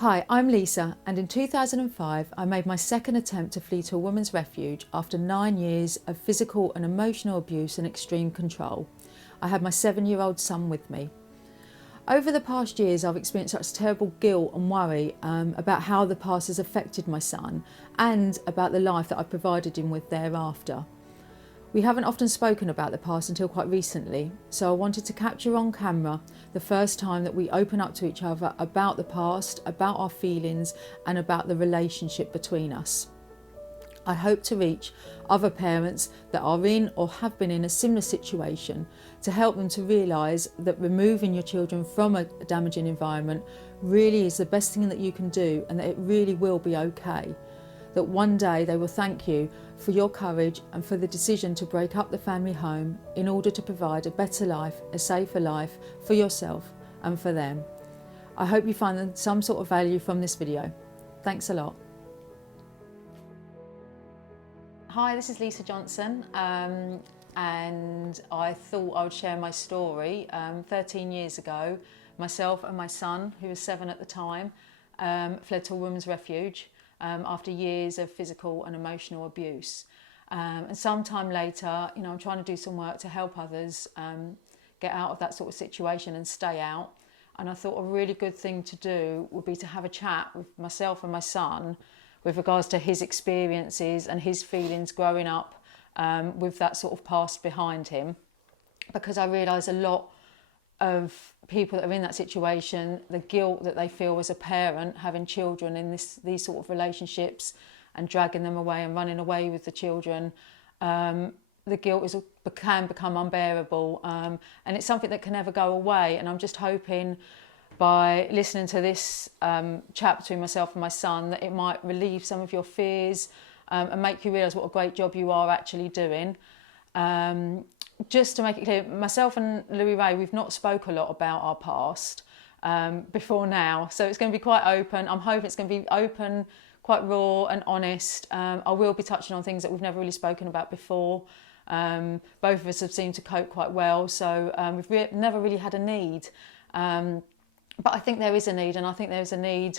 Hi, I'm Lisa, and in 2005 I made my second attempt to flee to a women's refuge after 9 years of physical and emotional abuse and extreme control. I had my 7-year-old son with me. Over the past years I've experienced such terrible guilt and worry about how the past has affected my son and about the life that I've provided him with thereafter. We haven't often spoken about the past until quite recently, so I wanted to capture on camera the first time that we open up to each other about the past, about our feelings and about the relationship between us. I hope to reach other parents that are in or have been in a similar situation to help them to realise that removing your children from a damaging environment really is the best thing that you can do, and that it really will be okay. That one day they will thank you for your courage and for the decision to break up the family home in order to provide a better life, a safer life for yourself and for them. I hope you find some sort of value from this video. Thanks a lot. Hi, this is Lisa Johnson, and I thought I would share my story. 13 years ago, myself and my son, who was 7 at the time, fled to a women's refuge after years of physical and emotional abuse. And sometime later, I'm trying to do some work to help others get out of that sort of situation and stay out. And I thought a really good thing to do would be to have a chat with myself and my son with regards to his experiences and his feelings growing up with that sort of past behind him. Because I realise a lot of people that are in that situation, the guilt that they feel as a parent, having children in these sort of relationships and dragging them away and running away with the children, the guilt can become unbearable, and it's something that can never go away. And I'm just hoping by listening to this chat between myself and my son that it might relieve some of your fears and make you realise what a great job you are actually doing. Just to make it clear, myself and Louis-Rae, we've not spoke a lot about our past before now, so it's going to be quite open. I'm hoping it's going to be open, quite raw and honest. I will be touching on things that we've never really spoken about before. Both of us have seemed to cope quite well, so we've never really had a need. But I think there is a need, and I think there's a need,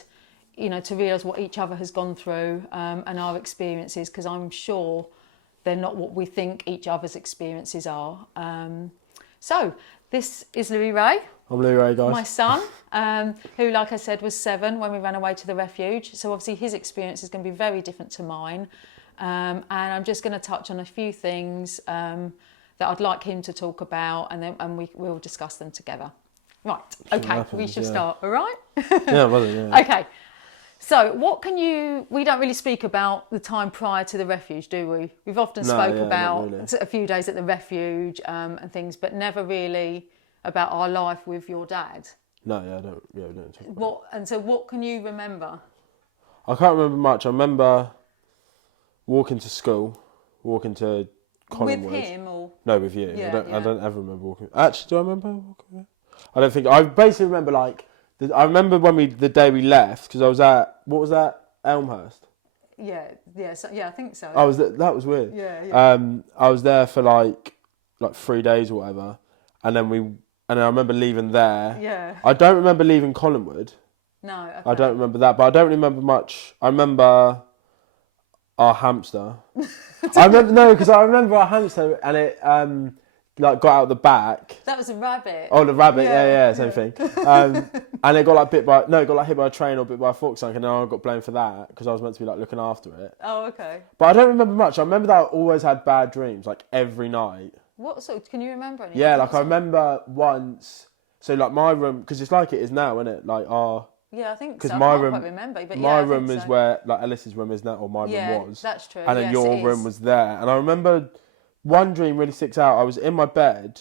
to realise what each other has gone through and our experiences, because I'm sure they're not what we think each other's experiences are. So this is Louis-Rae. I'm Louis-Rae, guys. My son, who, like I said, was 7 when we ran away to the refuge. So obviously his experience is going to be very different to mine. And I'm just going to touch on a few things that I'd like him to talk about, and we'll discuss them together. Right, okay, we should start, all right? Yeah, well, yeah. Okay. So we don't really speak about the time prior to the refuge, do we? We've often spoke about really a few days at the refuge and things, but never really about our life with your dad. No, we don't talk about And so what can you remember? I can't remember much. I remember walking to school, walking to Collingwood. With him or? No, with you. Yeah, I don't ever remember walking. Actually, do I remember walking? I don't think. I basically remember I remember the day we left, because I was at, what was that, Elmhurst? Yeah, I think so. I was that was weird. Yeah. I was there for like 3 days or whatever, and then I remember leaving there. Yeah. I don't remember leaving Collingwood. No. Okay. I don't remember that, but I don't remember much. I remember our hamster. I remember our hamster, and it got out the back. That was a rabbit. Oh, the rabbit, yeah, same thing. And it got hit by a train or bit by a fork something, and then I got blamed for that because I was meant to be looking after it. Oh, okay. But I don't remember much. I remember that I always had bad dreams, every night. What sort? Can you remember anything? Yeah, I remember once. So my room, because it's like it is now, isn't it? Yeah, I think so. Because I can't quite remember, but my room is where Alice's room is now, or my room was. Yeah, that's true. And then your room was there, and I remember one dream really sticks out. I was in my bed,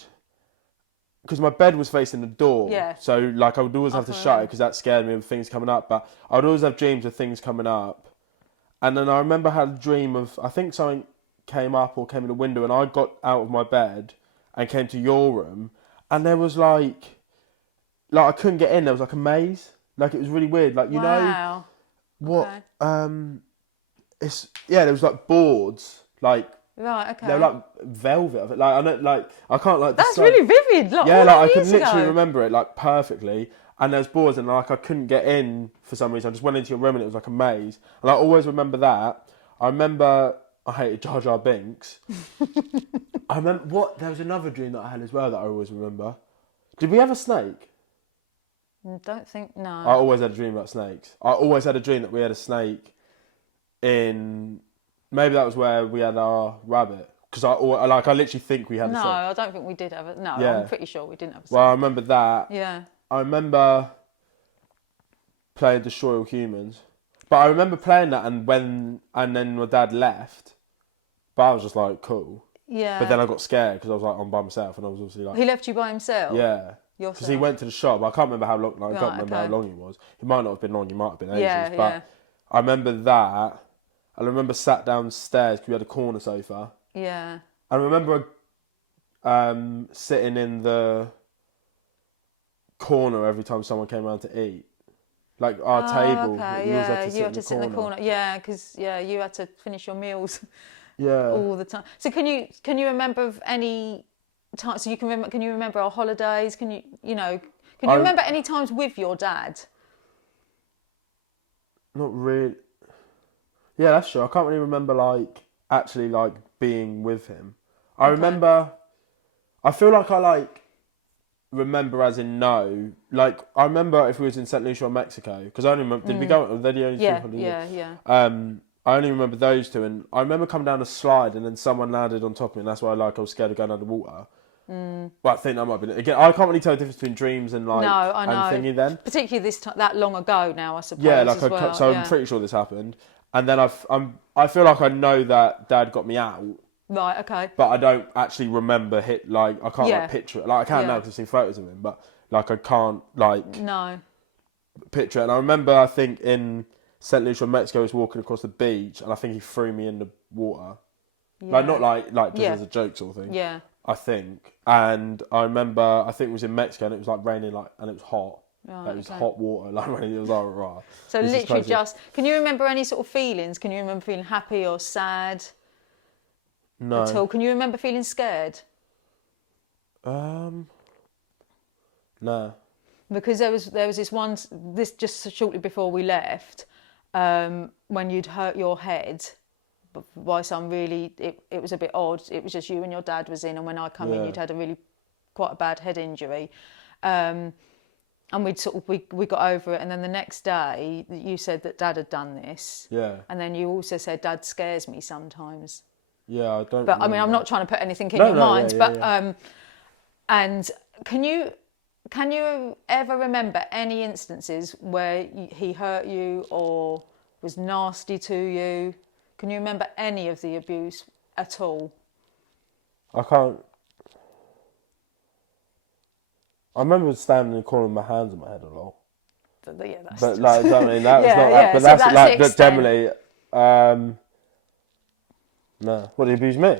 because my bed was facing the door. Yeah. So I would always have to shut it because that scared me of things coming up. But I would always have dreams of things coming up, and then I remember I had a dream of, I think something came up or came in the window, and I got out of my bed and came to your room, and there was I couldn't get in. There was a maze. It was really weird. Wow. What? Okay. There was boards Right, okay. They were like velvet. Like I know, like I can't like. That's really vivid. Like, yeah, all like I those can years literally ago. remember it like perfectly. And there's boards, and like I couldn't get in for some reason. I just went into your room, and it was like a maze. And I always remember that. I remember I hated Jar Jar Binks. I remember there was another dream that I had as well that I always remember. Did we have a snake? Don't think, no. I always had a dream about snakes. I always had a dream that we had a snake in. Maybe that was where we had our rabbit. Because I literally think we had a snake. No, I don't think we did have it. No, Yeah. I'm pretty sure we didn't have a snake. Well, I remember that. Yeah. I remember playing Destroy All Humans. But I remember playing that and then my dad left. But I was just like, cool. Yeah. But then I got scared because I was like, I'm by myself, and I was obviously like... He left you by himself? Yeah. Because he went to the shop. I can't remember how long. Like, I can't remember how long he was. He might not have been long. He might have been ages. Yeah, but yeah. I remember that. I remember sat downstairs because we had a corner sofa. Yeah. I remember sitting in the corner every time someone came around to eat. Like our table. Okay, you always yeah. had to You had to sit in the corner. Yeah, because you had to finish your meals all the time. So can you remember of any time? So can you remember our holidays? Can you remember any times with your dad? Not really. Yeah, that's true. I can't really remember like actually like being with him. I remember. I feel like I like remember as in no. Like I remember if we was in St. Lucia or Mexico, because I only remember. Did we go? Were they the only two holidays? Yeah. I only remember those two, and I remember coming down a slide, and then someone landed on top of me, and that's why I was scared of going underwater. But I think that might be again. I can't really tell the difference between dreams and like I know. and thingy then. Particularly that long ago now, I suppose. Yeah, like as well. I'm pretty sure this happened, and then I feel like I know that Dad got me out. Right. Okay. But I don't actually remember I can't like picture it. Like I can now because I've seen photos of him, but like I can't like picture it. And I remember I think in St. Lucia, Mexico, I was walking across the beach, and I think he threw me in the water. Yeah. Like not like just as a joke sort of thing. Yeah. I think. And I remember I think it was in Mexico, and it was like raining and it was hot. Right, like, it was hot water, like raining. It was like raw. So literally can you remember any sort of feelings? Can you remember feeling happy or sad? No. At all? Can you remember feeling scared? No. Because there was this just shortly before we left, when you'd hurt your head by some really, it was a bit odd. It was just you and your dad was in, and when I come in, you'd had quite a bad head injury. And we got over it, and then the next day you said that Dad had done this. Yeah. And then you also said Dad scares me sometimes. Yeah, I don't. But I mean, I'm not trying to put anything in your mind. And can you ever remember any instances where he hurt you or was nasty to you? Can you remember any of the abuse at all? I can't. I remember standing in the corner with my hands on my head a lot. Yeah, that's but like, I mean, that was not that. But so that's like that generally. No, what, did he abuse me?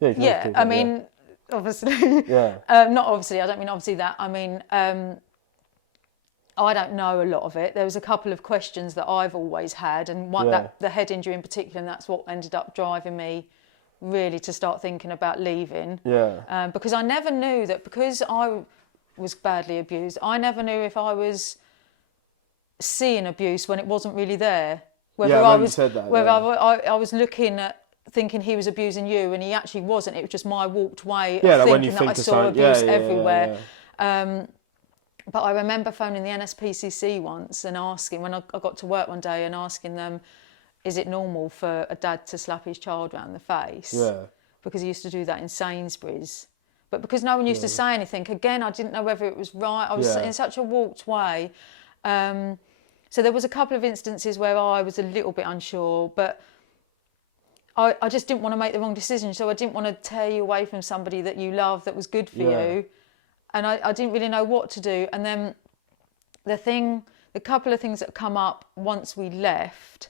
Yeah, I mean, obviously. Yeah. Not obviously. I don't mean obviously that. I mean, I don't know a lot of it. There was a couple of questions that I've always had, and the head injury in particular, and that's what ended up driving me really to start thinking about leaving. Yeah. Because I never knew that, because I was badly abused, I never knew if I was seeing abuse when it wasn't really there. Whether I was looking at thinking he was abusing you and he actually wasn't. It was just my warped way of thinking that I saw abuse everywhere. But I remember phoning the NSPCC once and asking, when I got to work one day, and asking them, is it normal for a dad to slap his child around the face? Yeah. Because he used to do that in Sainsbury's. But because no one used to say anything, again, I didn't know whether it was right. I was in such a warped way. So there was a couple of instances where I was a little bit unsure, but I just didn't want to make the wrong decision. So I didn't want to tear you away from somebody that you love, that was good for you. And I didn't really know what to do. And then the couple of things that come up once we left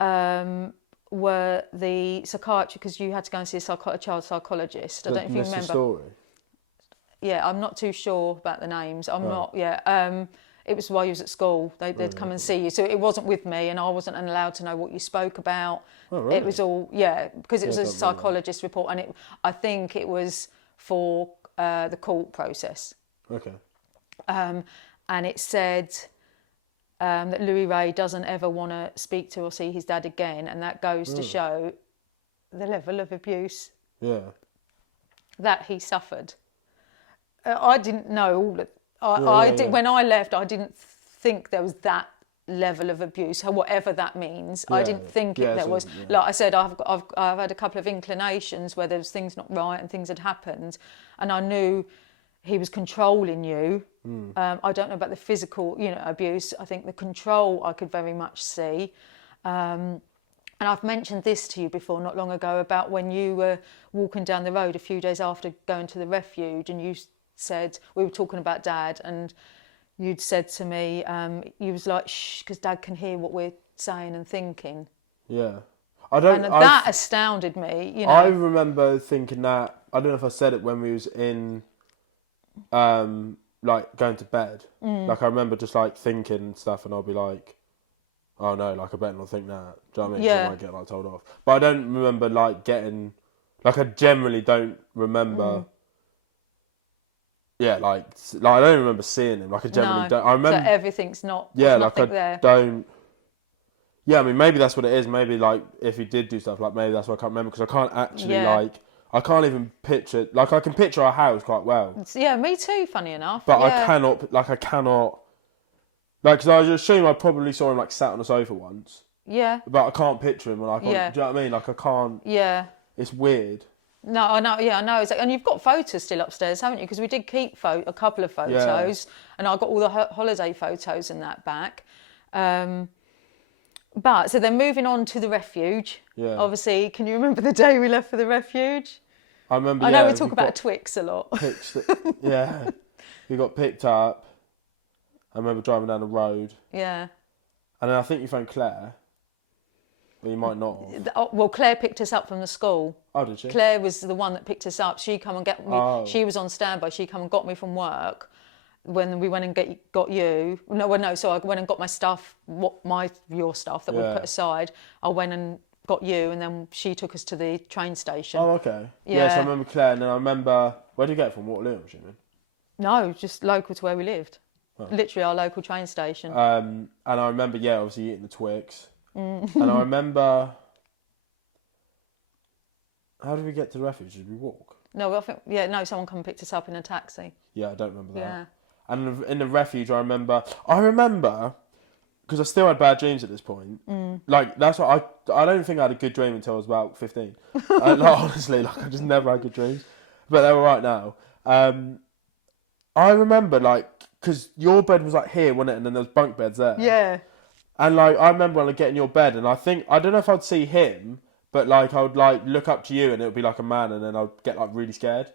were the psychiatry, because you had to go and see a child psychologist. I don't know if you remember. Story. Yeah, I'm not too sure about the names. I'm not. Yeah. It was while you was at school. They'd come and see you. So it wasn't with me, and I wasn't allowed to know what you spoke about. Oh, really? It was all, because it was a psychologist report, and I think it was for the court process. Okay. And it said that Louis-Rae doesn't ever want to speak to or see his dad again, and that goes to show the level of abuse that he suffered. I didn't know all of when I left, I didn't think there was that level of abuse, whatever that means. I didn't think there was. Like I said, I've had a couple of inclinations where there was things not right and things had happened, and I knew he was controlling you. I don't know about the physical, abuse. I think the control I could very much see. And I've mentioned this to you before, not long ago, about when you were walking down the road a few days after going to the refuge, and you said, we were talking about Dad, and you'd said to me, you was like, shh, because Dad can hear what we're saying and thinking. Yeah. That astounded me, I remember thinking that, I don't know if I said it when we was in, like, going to bed. Like, I remember just, like, thinking and stuff, and I'll be like, oh no, like I better not think that. Do you know what I mean? Yeah. I might get like told off. But I don't remember like getting, like I generally don't remember. Yeah, like I don't remember seeing him. Like I generally don't. I remember. So everything's not. Yeah, like I there. don't. Yeah, I mean maybe that's what it is. Maybe like if he did do stuff, like maybe that's what I can't remember because I can't actually like. I can't even picture. Like I can picture our house quite well. Yeah, me too. Funny enough. But I cannot. Like, because I was assuming I probably saw him, like, sat on a sofa once. Yeah. But I can't picture him, and I can't, do you know what I mean? Like, I can't... Yeah. It's weird. No, I know, I know. It's like, and you've got photos still upstairs, haven't you? Because we did keep a couple of photos, and I got all the holiday photos and that back. But, so then moving on to the refuge. Yeah. Obviously, can you remember the day we left for the refuge? I remember, I know we talk about Twix a lot. We got picked up. I remember driving down the road. Yeah. And then I think you phoned Claire. Well, you might not have. Well, Claire picked us up from the school. Oh, did she? Claire was the one that picked us up. She come and get me. Oh. She was on standby. She come and got me from work when we went and got you. No, so I went and got my stuff, your stuff that we put aside. I went and got you, and then she took us to the train station. Oh, okay. Yeah, so I remember Claire, and then I remember... Where did you get it from? Waterloo, I'm assuming? No, just local to where we lived. Oh. Literally our local train station. And I remember, obviously eating the Twix. And I remember... How did we get to the refuge? Did we walk? No, I think... someone come and picked us up in a taxi. Yeah, I don't remember that. Yeah. And in the refuge, I remember... Because I still had bad dreams at this point. Like, that's what I don't think I had a good dream until I was about 15. Honestly, I just never had good dreams. But they're all right now. I remember, because your bed was here, wasn't it? And then there was bunk beds there. Yeah. And I remember when I'd get in your bed, and I don't know if I'd see him, but I would look up to you, and it would be like a man, and then I'd get really scared.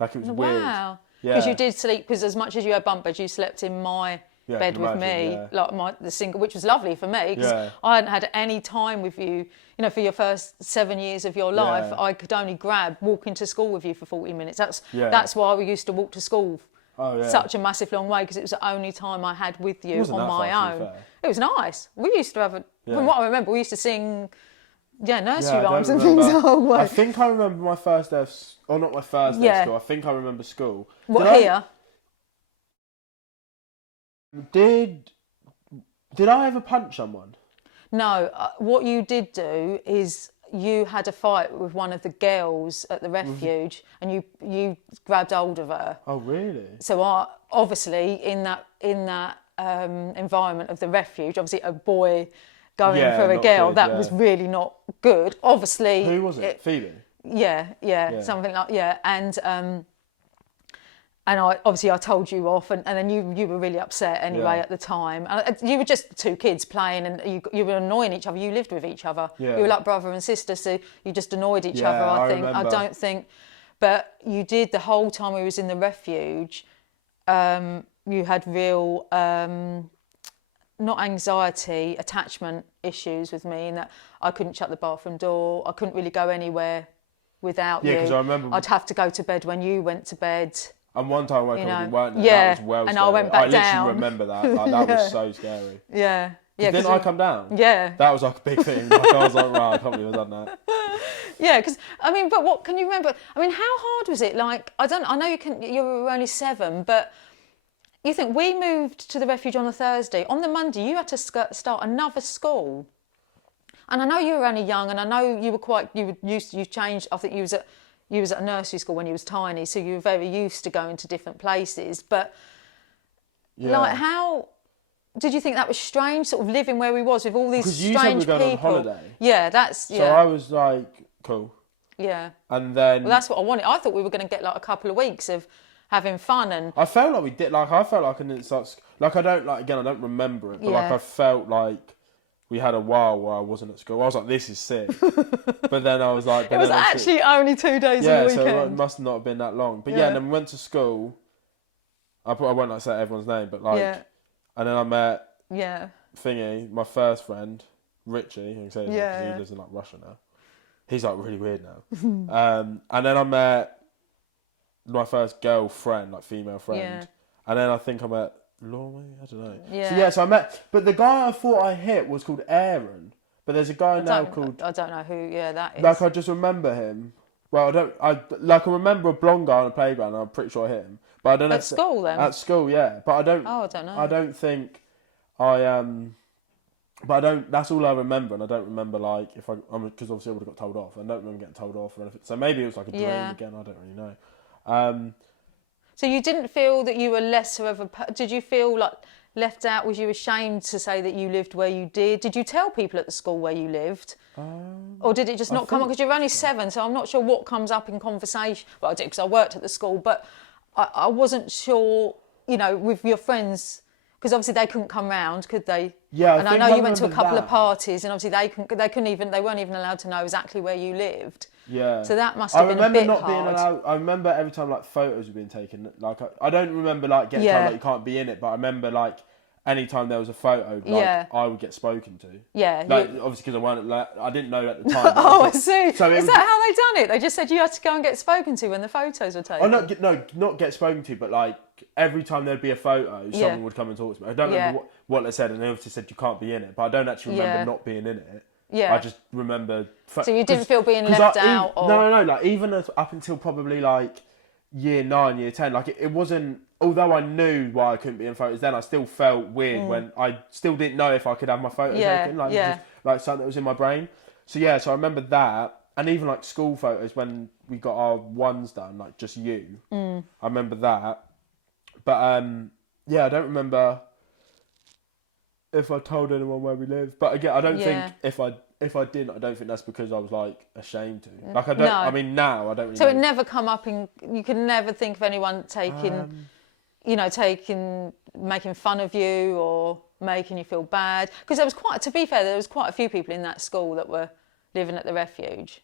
It was weird. Wow. Yeah. Because you did sleep, because as much as you had bunk beds, you slept in my bed with me, the single, which was lovely for me, because I hadn't had any time with you. For your first 7 years of your life, I could only walk into school with you for 40 minutes. That's why we used to walk to school. Oh, yeah. Such a massive long way, because it was the only time I had with you on my own. It was nice. We used to have from what I remember, we used to sing nursery rhymes and things the whole way. I think I remember my first day of or not my first day of school. I think I remember school. Here? Did I ever punch someone? No. What you did do is you had a fight with one of the girls at the refuge, and you grabbed hold of her. Oh, really? So obviously in that environment of the refuge, obviously a boy going for a girl, that was really not good. Obviously. Who was it? Phoebe? Yeah, something like and I told you off, and then you were really upset anyway at the time. You were just two kids playing, and you were annoying each other. You lived with each other. Yeah. You were like brother and sister, so you just annoyed each other, I think. Remember. I don't think... But you did the whole time we was in the refuge, you had real, not anxiety, attachment issues with me, in that I couldn't shut the bathroom door. I couldn't really go anywhere without you. Yeah, because I remember... I'd have to go to bed when you went to bed. And one time I woke up and we weren't there. Yeah, That was well and scary. I went back down. I literally remember that. Like, that was so scary. Yeah. Yeah. Didn't I come down? Yeah. That was like a big thing. Like, I was like, right, I can't believe I've done that. Yeah, because I mean, but what can you remember? I mean, how hard was it? Like, I know you were only 7, but you think we moved to the refuge on a Thursday. On the Monday, you had to start another school. And I know you were only young, and I know you changed. I think you was at a nursery school when you was tiny, so you were very used to going to different places. But like, how did you think that was strange, sort of living where we was with all these strange people? Because you said we were going on holiday. Yeah, So I was like, cool. Yeah. And then... Well, that's what I wanted. I thought we were going to get like a couple of weeks of having fun and... I felt like we did. Like, I felt like I didn't start... Like, I don't remember it. But like, I felt like we had a while where I wasn't at school. I was like, this is sick. But then I was like... It was actually only 2 days a weekend. Yeah, so it must not have been that long. But and then we went to school. I won't like say everyone's name, but like... Yeah. And then I met... Yeah. Thingy, my first friend, Richie, who he lives in like Russia now. He's like really weird now. And then I met my first girlfriend, like female friend. Yeah. And then I think I met Laura, I don't know. Yeah. So I met, but the guy I thought I hit was called Aaron. But there's a guy now called... I don't know who, that is. Like, I just remember him. Well, I remember a blonde guy on a playground, and I'm pretty sure I hit him. But I don't know... At school, then? At school, yeah. But I don't... Oh, I don't know. I don't think... But I don't. That's all I remember, and I don't remember like if because obviously I would have got told off. I don't remember getting told off or anything. So maybe it was like a dream again. I don't really know. So you didn't feel that you were lesser of a... Did you feel like left out? Was you ashamed to say that you lived where you did? Did you tell people at the school where you lived? Or did it just not come up? Because you're only 7, so I'm not sure what comes up in conversation. Well, I did because I worked at the school, but I wasn't sure, with your friends... Because obviously they couldn't come round, could they? Yeah, and I know you went to a couple of parties, and obviously they weren't even allowed to know exactly where you lived. Yeah. So that must have been a bit hard. Being allowed. I remember every time like photos were being taken. Like I don't remember like getting told like you can't be in it, but I remember like any time there was a photo, like I would get spoken to. Yeah. Like obviously because I didn't know at the time. I see. So is that how they done it? They just said you had to go and get spoken to when the photos were taken. Oh not get spoken to, but like every time there'd be a photo, someone would come and talk to me. I don't remember what they said, and they obviously said you can't be in it, but I don't actually remember not being in it. Yeah. I just remember... So you didn't feel being left out? Or... No. Like, even up until probably, like, year 9, year 10, like, it wasn't... Although I knew why I couldn't be in photos then, I still felt weird when I still didn't know if I could have my photos taken. Like, just, like, something that was in my brain. So I remember that. And even, like, school photos when we got our ones done, like, just you. I remember that. But, I don't remember... if I told anyone where we live, but again, I don't think if I didn't, I don't think that's because I was like ashamed to. Like I don't. No. I mean, now I don't. Really So it never come up in. You could never think of anyone taking, making fun of you or making you feel bad. Because there was quite. To be fair, there was quite a few people in that school that were living at the refuge,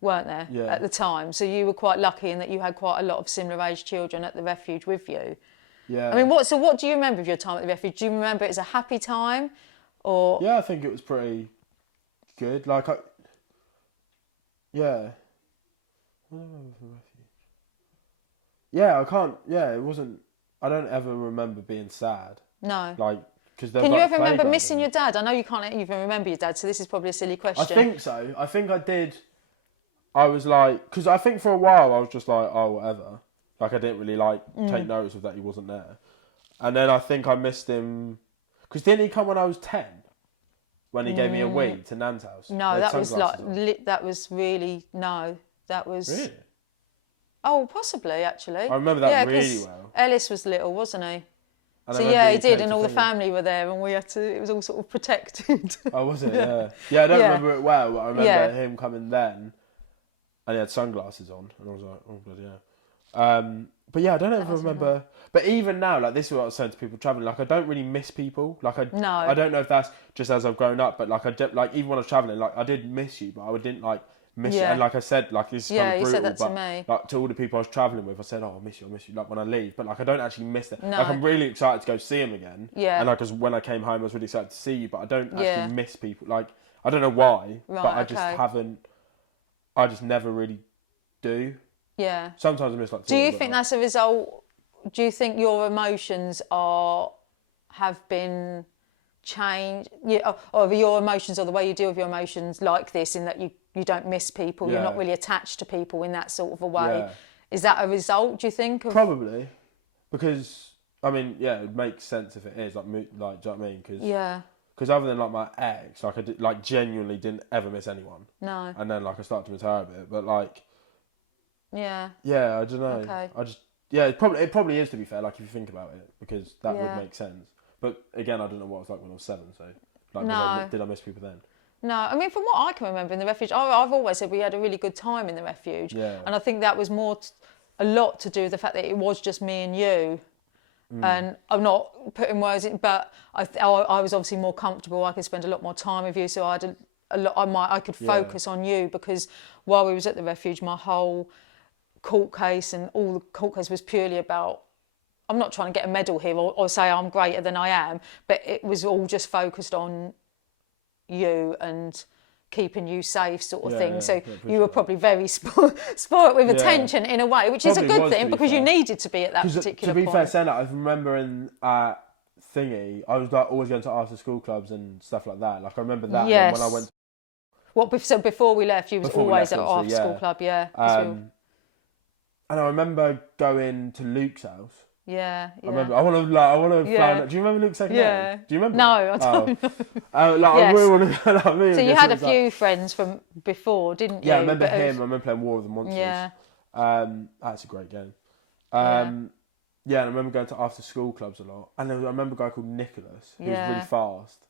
weren't there? Yeah. At the time, so you were quite lucky in that you had quite a lot of similar age children at the refuge with you. Yeah. I mean, what do you remember of your time at the refuge? Do you remember it as a happy time, or? Yeah, I think it was pretty good. Like, yeah. What do I remember from the refuge? Yeah, I can't. Yeah, it wasn't. I don't ever remember being sad. No. Like, because can you ever remember missing your dad? I know you can't even remember your dad, so this is probably a silly question. I think so. I think I did. I was like, because I think for a while I was just like, oh, whatever. Like, I didn't really, take notice of that he wasn't there. And then I think I missed him... Because didn't he come when I was 10? When he gave me a weed to Nan's house? No, that was that was really... No, that was... Really? Oh, possibly, actually. I remember that really well. Ellis was little, wasn't he? And so, he did, and all the family were there, and we had to... It was all sort of protected. Oh, was it? Yeah. Yeah, I don't remember it well, but I remember him coming then, and he had sunglasses on, and I was like, oh, bloody hell. But I don't ever remember. But even now, like, this is what I was saying to people traveling. Like, I don't really miss people. Like, I don't know if that's just as I've grown up, but like, even when I was traveling, like, I did miss you, but I didn't miss you. And like I said, like, this is kind of brutal. You said that to me. Like, to all the people I was traveling with, I said, "Oh, I miss you, like when I leave." But like, I don't actually miss them. No. Like, I'm really excited to go see them again. Yeah. And like, cause when I came home, I was really excited to see you, but I don't actually miss people. Like, I don't know why, but I just haven't. I just never really do. Yeah. Sometimes I miss like. Do you think that's a result? Do you think your emotions have been changed, or your emotions, or the way you deal with your emotions, like this, in that you don't miss people, you're not really attached to people in that sort of a way? Yeah. Is that a result? Do you think? Probably, because I mean, yeah, it makes sense if it is like, do you know what I mean? Because other than like my ex, like I genuinely didn't ever miss anyone. No. And then like I started to miss her a bit, but like. Yeah. Yeah, I don't know. Okay. It probably is, to be fair. Like if you think about it, because that would make sense. But again, I don't know what it was like when I was 7. So, like, did I miss people then? No, I mean, from what I can remember in the refuge, I've always said we had a really good time in the refuge. Yeah. And I think that was a lot to do with the fact that it was just me and you. And I'm not putting words in, but I was obviously more comfortable. I could spend a lot more time with you, so I had I could focus on you, because while we was at the refuge, my whole court case and all the court case was purely about, I'm not trying to get a medal here or say I'm greater than I am, but it was all just focused on you and keeping you safe, sort of thing. So you were probably very spoilt with attention in a way, which is a good thing, because you needed to be at that particular point. To be fair, saying that, I remember in thingy, I was like always going to after school clubs and stuff like that. Like I remember that when I went. So before we left, you was always at after school club, And I remember going to Luke's house. Yeah. I remember. I want to find. Do you remember Luke's second name? Do you remember? No, I don't know. I really want to go like me. So you had a few friends from before, didn't you? Yeah, I remember him. I remember playing War of the Monsters. Yeah. That's a great game. And I remember going to after school clubs a lot. And I remember a guy called Nicholas, who was really fast.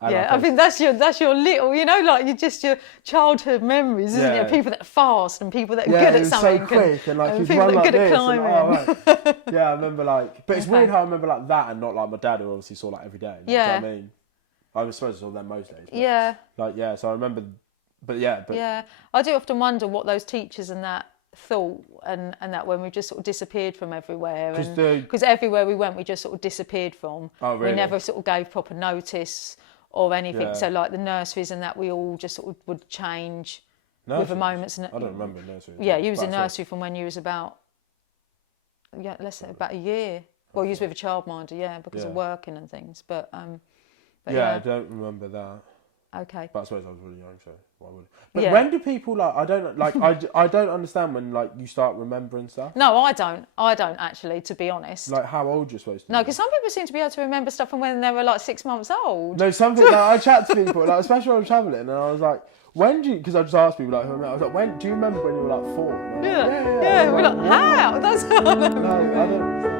And I think that's your little, like your childhood memories, isn't it? People that are fast and people that are good at something. So quick and like he's people run that are like good this. at climbing. I remember like, but it's weird how I remember like that and not like my dad, who obviously saw like every day. Do you know what I mean? I suppose I saw them most days. But, so I remember, I do often wonder what those teachers and that thought, and that when we just sort of disappeared from everywhere, because everywhere we went we just sort of disappeared from. Oh, really? We never sort of gave proper notice or anything. So like the nurseries and that, we all just sort of would change with the moments. I don't remember nursery. Yeah, you was in nursery from when you was about let's say about a year. Well, you was with a childminder, because of working and things. But I don't remember that. Okay. But I suppose I was really young, so why would? But when do people like? I don't like. I don't understand when like you start remembering stuff. No, I don't. I don't actually, to be honest. Like how old you're supposed to? No, because some people seem to be able to remember stuff from when they were like 6 months old. No, something like I chat to people, like especially when I'm travelling, and I was like, when do you? Because I just asked people like, who I was like, when do you remember when you were like 4? Yeah. We're like, how? That's how I remember. No, I don't.